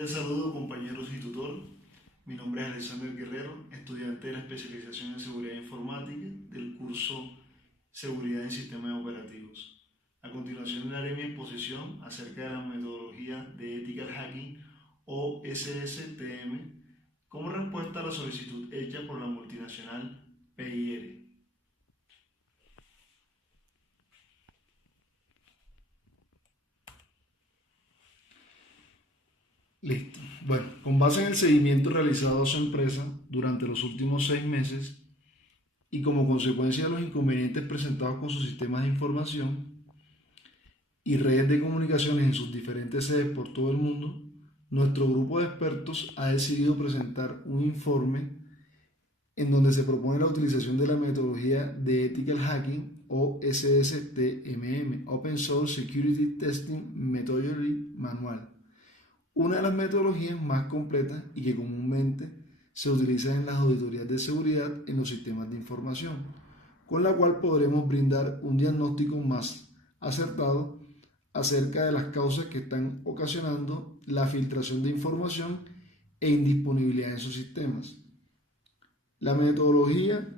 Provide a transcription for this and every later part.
Un saludo compañeros y tutor. Mi nombre es Alexander Guerrero, estudiante de la especialización en seguridad informática del curso Seguridad en Sistemas Operativos. A continuación daré mi exposición acerca de la metodología de Ethical Hacking o SSTM como respuesta a la solicitud hecha por la multinacional PIR. Listo. Bueno, con base en el seguimiento realizado a su empresa durante los últimos 6 meses y como consecuencia de los inconvenientes presentados con sus sistemas de información y redes de comunicaciones en sus diferentes sedes por todo el mundo, nuestro grupo de expertos ha decidido presentar un informe en donde se propone la utilización de la metodología de Ethical Hacking o SSTMM, Open Source Security Testing Methodology Manual, una de las metodologías más completas y que comúnmente se utiliza en las auditorías de seguridad en los sistemas de información, con la cual podremos brindar un diagnóstico más acertado acerca de las causas que están ocasionando la filtración de información e indisponibilidad en sus sistemas. La metodología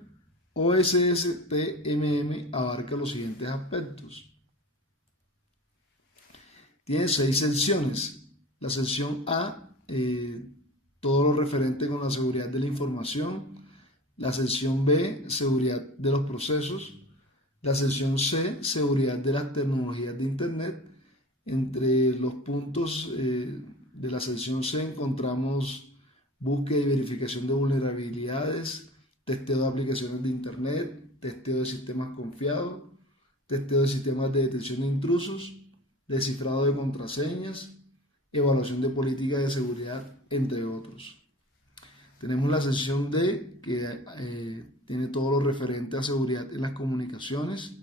OSSTMM abarca los siguientes aspectos. Tiene 6 secciones. La sección A, todo lo referente con la seguridad de la información. La sección B, seguridad de los procesos. La sección C, seguridad de las tecnologías de Internet. Entre los puntos de la sección C encontramos búsqueda y verificación de vulnerabilidades, testeo de aplicaciones de Internet, testeo de sistemas confiados, testeo de sistemas de detección de intrusos, descifrado de contraseñas, evaluación de políticas de seguridad, entre otros. Tenemos la sección D, que tiene todo lo referente a seguridad en las comunicaciones,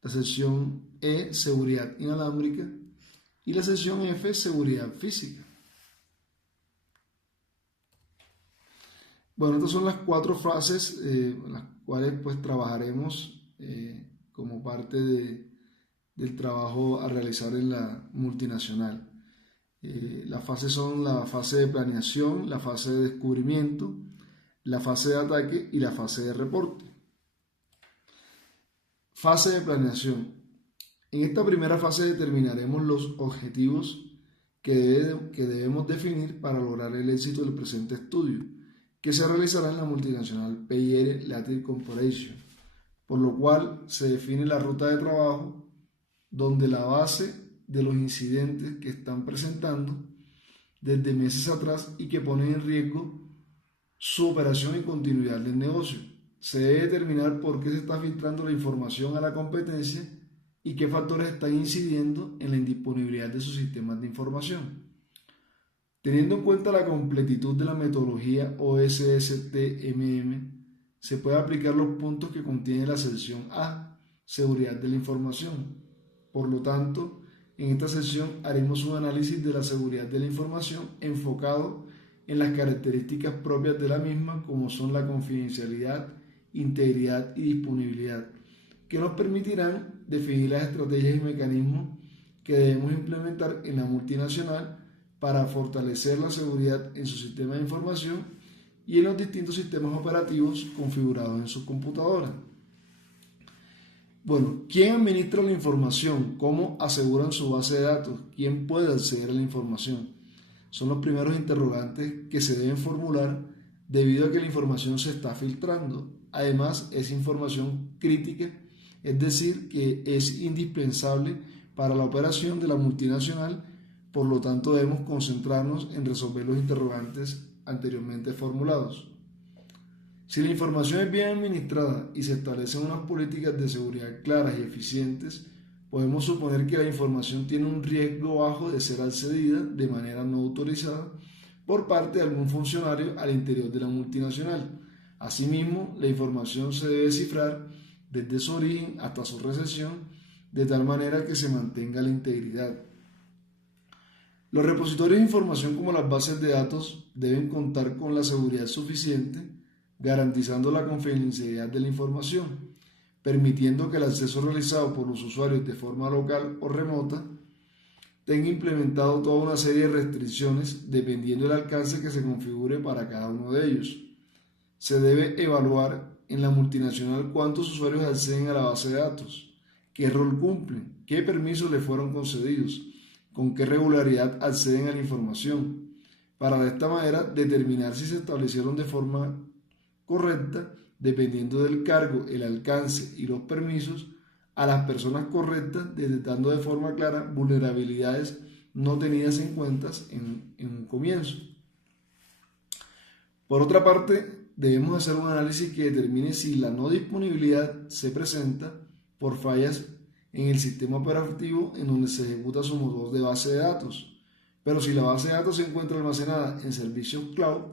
la sección E, seguridad inalámbrica, y la sección F, seguridad física. Bueno, estas son las 4 fases las cuales pues trabajaremos como parte del trabajo a realizar en la multinacional. Las fases son la fase de planeación, la fase de descubrimiento, la fase de ataque y la fase de reporte. Fase de planeación. En esta primera fase determinaremos los objetivos que debemos definir para lograr el éxito del presente estudio, que se realizará en la multinacional PIR Latin Corporation, por lo cual se define la ruta de trabajo donde la base de los incidentes que están presentando desde meses atrás y que ponen en riesgo su operación y continuidad del negocio. Se debe determinar por qué se está filtrando la información a la competencia y qué factores están incidiendo en la indisponibilidad de sus sistemas de información. Teniendo en cuenta la completitud de la metodología OSSTMM, se puede aplicar los puntos que contiene la sección A, seguridad de la información. Por lo tanto, en esta sección haremos un análisis de la seguridad de la información enfocado en las características propias de la misma, como son la confidencialidad, integridad y disponibilidad, que nos permitirán definir las estrategias y mecanismos que debemos implementar en la multinacional para fortalecer la seguridad en su sistema de información y en los distintos sistemas operativos configurados en sus computadoras. Bueno, ¿quién administra la información? ¿Cómo aseguran su base de datos? ¿Quién puede acceder a la información? Son los primeros interrogantes que se deben formular debido a que la información se está filtrando. Además, es información crítica, es decir, que es indispensable para la operación de la multinacional. Por lo tanto, debemos concentrarnos en resolver los interrogantes anteriormente formulados. Si la información es bien administrada y se establecen unas políticas de seguridad claras y eficientes, podemos suponer que la información tiene un riesgo bajo de ser accedida de manera no autorizada por parte de algún funcionario al interior de la multinacional. Asimismo, la información se debe cifrar desde su origen hasta su recepción, de tal manera que se mantenga la integridad. Los repositorios de información como las bases de datos deben contar con la seguridad suficiente, garantizando la confidencialidad de la información, permitiendo que el acceso realizado por los usuarios de forma local o remota tenga implementado toda una serie de restricciones dependiendo del alcance que se configure para cada uno de ellos. Se debe evaluar en la multinacional cuántos usuarios acceden a la base de datos, qué rol cumplen, qué permisos les fueron concedidos, con qué regularidad acceden a la información, para de esta manera determinar si se establecieron de forma correcta, dependiendo del cargo, el alcance y los permisos, a las personas correctas, detectando de forma clara vulnerabilidades no tenidas en cuenta en un comienzo. Por otra parte, debemos hacer un análisis que determine si la no disponibilidad se presenta por fallas en el sistema operativo en donde se ejecuta su motor de base de datos. Pero si la base de datos se encuentra almacenada en servicios cloud,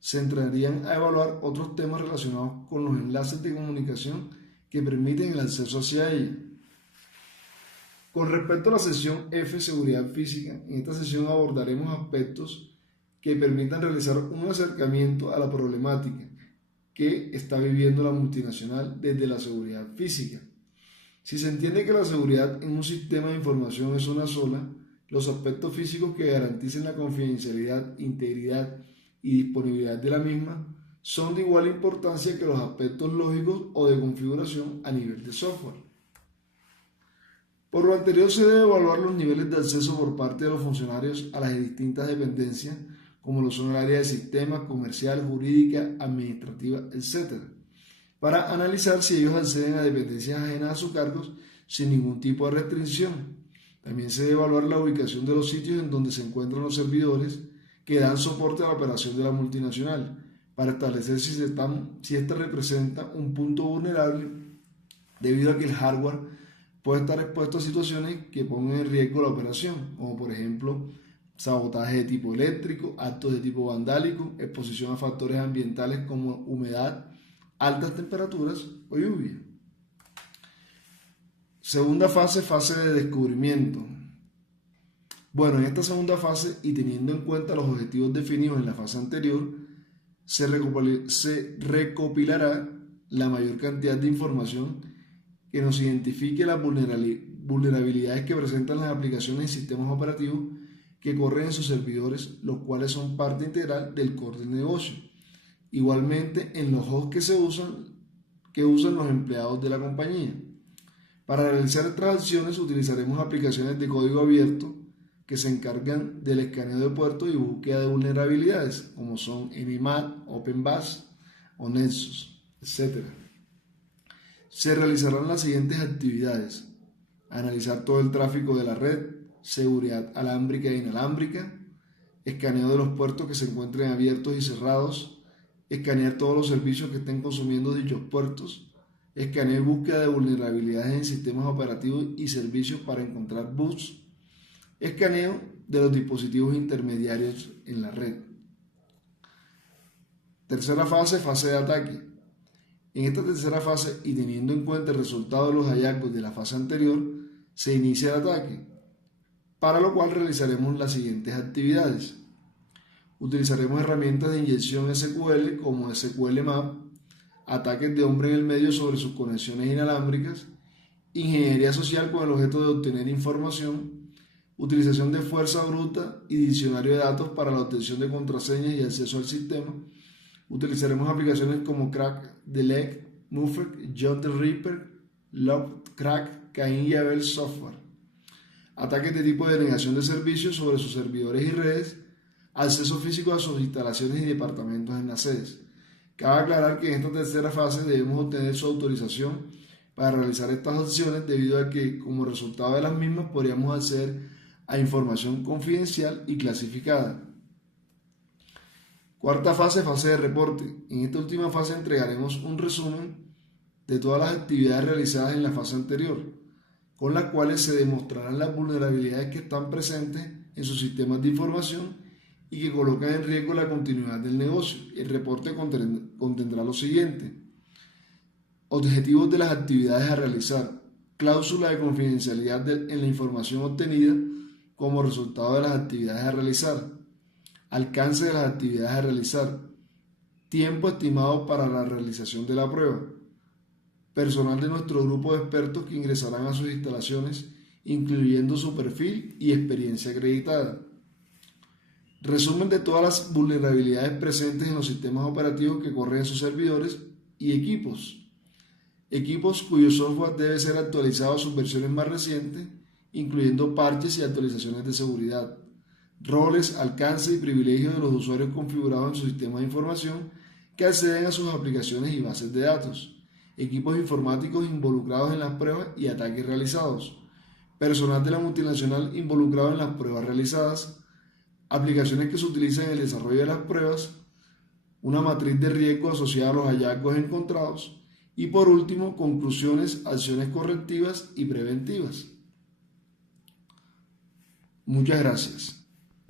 se entrarían a evaluar otros temas relacionados con los enlaces de comunicación que permiten el acceso hacia ella. Con respecto a la sección F, seguridad física, en esta sesión abordaremos aspectos que permitan realizar un acercamiento a la problemática que está viviendo la multinacional desde la seguridad física. Si se entiende que la seguridad en un sistema de información es una sola, los aspectos físicos que garanticen la confidencialidad, integridad y disponibilidad de la misma son de igual importancia que los aspectos lógicos o de configuración a nivel de software. Por lo anterior, se debe evaluar los niveles de acceso por parte de los funcionarios a las distintas dependencias, como lo son el área de sistemas, comercial, jurídica, administrativa, etc., para analizar si ellos acceden a dependencias ajenas a sus cargos sin ningún tipo de restricción. También se debe evaluar la ubicación de los sitios en donde se encuentran los servidores que dan soporte a la operación de la multinacional, para establecer si esta representa un punto vulnerable debido a que el hardware puede estar expuesto a situaciones que pongan en riesgo la operación, como por ejemplo sabotaje de tipo eléctrico, actos de tipo vandálico, exposición a factores ambientales como humedad, altas temperaturas o lluvia. Segunda fase, fase de descubrimiento. Bueno, en esta segunda fase, y teniendo en cuenta los objetivos definidos en la fase anterior, se recopilará la mayor cantidad de información que nos identifique las vulnerabilidades que presentan las aplicaciones y sistemas operativos que corren en sus servidores, los cuales son parte integral del core del negocio. Igualmente, en los hosts que usan los empleados de la compañía. Para realizar estas acciones utilizaremos aplicaciones de código abierto que se encargan del escaneo de puertos y búsqueda de vulnerabilidades, como son Nmap, OpenBAS o Nexus, etc. Se realizarán las siguientes actividades: analizar todo el tráfico de la red, seguridad alámbrica e inalámbrica, escaneo de los puertos que se encuentren abiertos y cerrados, escanear todos los servicios que estén consumiendo dichos puertos, escaneo y búsqueda de vulnerabilidades en sistemas operativos y servicios para encontrar bugs, escaneo de los dispositivos intermediarios en la red. Tercera fase, fase de ataque. En esta tercera fase, y teniendo en cuenta el resultado de los hallazgos de la fase anterior, se inicia el ataque, para lo cual realizaremos las siguientes actividades. Utilizaremos herramientas de inyección SQL como SQL Map, ataques de hombre en el medio sobre sus conexiones inalámbricas, ingeniería social con el objeto de obtener información, utilización de fuerza bruta y diccionario de datos para la obtención de contraseñas y acceso al sistema. Utilizaremos aplicaciones como Crack the Leg, Muffet, John the Ripper, Lovecrack, Cain y Abel Software. Ataques de tipo de denegación de servicios sobre sus servidores y redes, acceso físico a sus instalaciones y departamentos en las sedes. Cabe aclarar que en esta tercera fase debemos obtener su autorización para realizar estas acciones, debido a que como resultado de las mismas podríamos acceder a información confidencial y clasificada. Cuarta fase, fase de reporte. En esta última fase entregaremos un resumen de todas las actividades realizadas en la fase anterior, con las cuales se demostrarán las vulnerabilidades que están presentes en sus sistemas de información y que colocan en riesgo la continuidad del negocio. El reporte contendrá lo siguiente: objetivos de las actividades a realizar, cláusula de confidencialidad en la información obtenida como resultado de las actividades a realizar, alcance de las actividades a realizar, tiempo estimado para la realización de la prueba, personal de nuestro grupo de expertos que ingresarán a sus instalaciones incluyendo su perfil y experiencia acreditada. Resumen de todas las vulnerabilidades presentes en los sistemas operativos que corren en sus servidores y equipos. Equipos cuyo software debe ser actualizado a sus versiones más recientes, incluyendo parches y actualizaciones de seguridad. Roles, alcance y privilegios de los usuarios configurados en su sistema de información que acceden a sus aplicaciones y bases de datos. Equipos informáticos involucrados en las pruebas y ataques realizados. Personal de la multinacional involucrado en las pruebas realizadas. Aplicaciones que se utilizan en el desarrollo de las pruebas. Una matriz de riesgo asociada a los hallazgos encontrados. Y por último, conclusiones, acciones correctivas y preventivas. Muchas gracias.